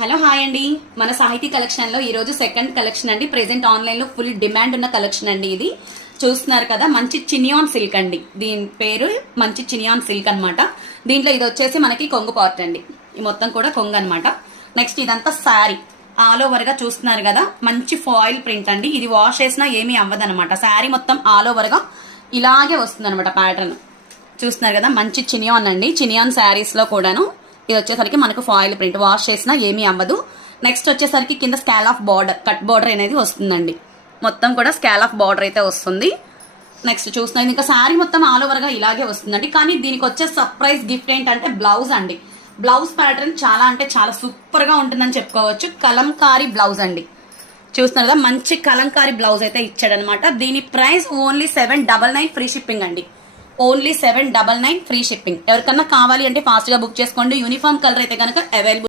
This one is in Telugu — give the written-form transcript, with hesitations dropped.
హలో హాయ్ అండి. మన సాహితీ కలెక్షన్ లో ఈ రోజు సెకండ్ కలెక్షన్ అండి. ప్రెసెంట్ ఆన్లైన్ లో ఫుల్ డిమాండ్ ఉన్న కలెక్షన్ అండి. ఇది చూస్తున్నారు కదా, మంచి చినియాన్ సిల్క్ అండి. దీని పేరు మంచి చినియాన్ సిల్క్ అన్నమాట. దీంట్లో ఇది వచ్చేసి మనకి కొంగు పార్ట్ అండి. ఈ మొత్తం కూడా కొంగు అన్నమాట. నెక్స్ట్ ఇదంతా శారీ ఆల్ ఓవర్ గా చూస్తున్నారు కదా, మంచి ఫాయిల్ ప్రింట్ అండి. ఇది వాష్ చేసినా ఏమీ అవ్వదు అనమాట. శారీ మొత్తం ఆల్ ఓవర్ గా ఇలాగే వస్తుంది అనమాట. ప్యాటర్న్ చూస్తున్నారు కదా, మంచి చినియాన్ అండి. చినియాన్ శారీస్ లో కూడాను ఇది వచ్చేసరికి మనకు ఫాయిల్ ప్రింట్, వాష్ చేసినా ఏమీ అవ్వదు. నెక్స్ట్ వచ్చేసరికి కింద స్కాల్ ఆఫ్ బార్డర్, కట్ బార్డర్ అనేది వస్తుందండి. మొత్తం కూడా స్కాల్ ఆఫ్ బార్డర్ అయితే వస్తుంది. నెక్స్ట్ చూస్తున్నాం, ఇంకా శారీ మొత్తం ఆల్ ఓవర్ గా ఇలాగే వస్తుందండి. కానీ దీనికి వచ్చే సర్ప్రైజ్ గిఫ్ట్ ఏంటంటే బ్లౌజ్ అండి. బ్లౌజ్ ప్యాటర్న్ చాలా అంటే చాలా సూపర్ గా ఉంటుందని చెప్పుకోవచ్చు. కలంకారీ బ్లౌజ్ అండి. చూస్తున్నారు కదా, మంచి కలంకారీ బ్లౌజ్ అయితే ఇచ్చాడనమాట. దీని ప్రైస్ ఓన్లీ 799 ఫ్రీ షిప్పింగ్ అండి. Only 799 free shipping. ఎవరికన్నా కావాలి అంటే ఫాస్ట్ గా బుక్ చేసుకోండి. యూనిఫామ్ కలర్ అయితే కనుక అవైలబుల్.